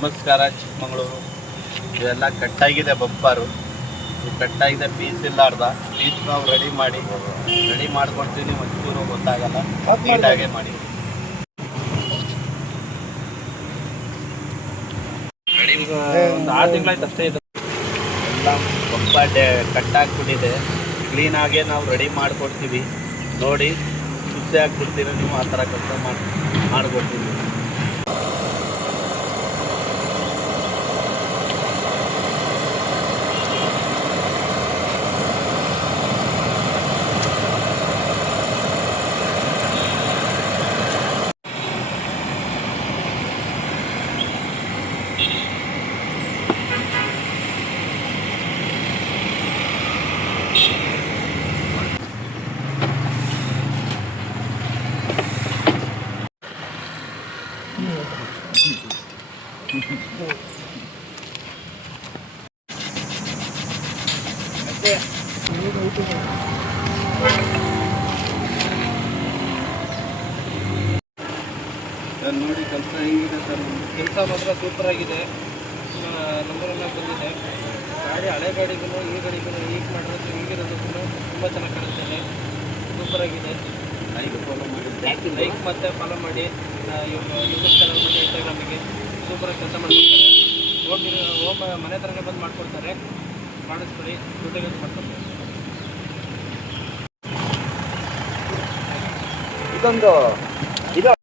ನಮಸ್ಕಾರ ಚಿಕ್ಕಮಗಳೂರು. ಇದೆಲ್ಲ ಕಟ್ಟಾಗಿದೆ ಬಂಪರು, ಇದು ಕಟ್ಟಾಗಿದೆ, ಪೀಸ್ ಇಲ್ಲ, ಅರ್ಧ ಪೀಸ್ ನಾವು ರೆಡಿ ಮಾಡ್ಕೊಡ್ತೀವಿ. ಒಂಚೂರು ಗೊತ್ತಾಗಲ್ಲ, ನೀಟಾಗೆ ಮಾಡಿ ಒಂದು 6 ತಿಂಗಳಾಯ್ತು ಅಷ್ಟೇ. ಇದು ಎಲ್ಲ ಬಂಪ ಕಟ್ಟಾಗ್ಬಿಟ್ಟಿದೆ. ಕ್ಲೀನಾಗೆ ನಾವು ರೆಡಿ ಮಾಡಿಕೊಡ್ತೀವಿ. ನೋಡಿ ಖುಷಿ ಆಗ್ಬಿಡ್ತೀರ ನೀವು. ಆ ಥರ ಕೆಲಸ ಮಾಡಿಕೊಡ್ತೀವಿ. ನೋಡಿ ಕೆಲಸ ಹೆಂಗಿದೆ ಸರ್? ಕೆಲಸ ಮಾತ್ರ ಸೂಪರ್ ಆಗಿದೆ. ನಂಬರೆಲ್ಲ ಬಂದಿದೆ. ಗಾಡಿ ಹಳೆ ಗಾಡಿಗೂ ಈ ಗಾಡಿಗೂ ಈಗ ಮಾಡಿರೋದು ಈಗಿರೋದಕ್ಕೂ ತುಂಬ ಚೆನ್ನಾಗಿ ಕಾಣಿಸ್ತಿದೆ. ಸೂಪರ್ ಆಗಿದೆ. ಲೈಕ್ ಮತ್ತು ಫಾಲೋ ಮಾಡಿ. ಯೂಟ್ಯೂಬ್ ಚಾನಲ್ ಮತ್ತು ಇನ್ಸ್ಟಾಗ್ರಾಮಿಗೆ ಸೂಪರಾಗಿ ಕೆಲಸ ಮಾಡ್ಕೊಡ್ತಾರೆ. ಹೋಮ್ ಮನೆ ಥರನೇ ಬಂದು ಮಾಡಿಕೊಡ್ತಾರೆ. ಮಾಡಿಸ್ಕೊಡಿ, ದುಡ್ಡಿಗೆ ಮಾಡ್ಕೊಡ್ತಾರೆ. ಇದೊಂದು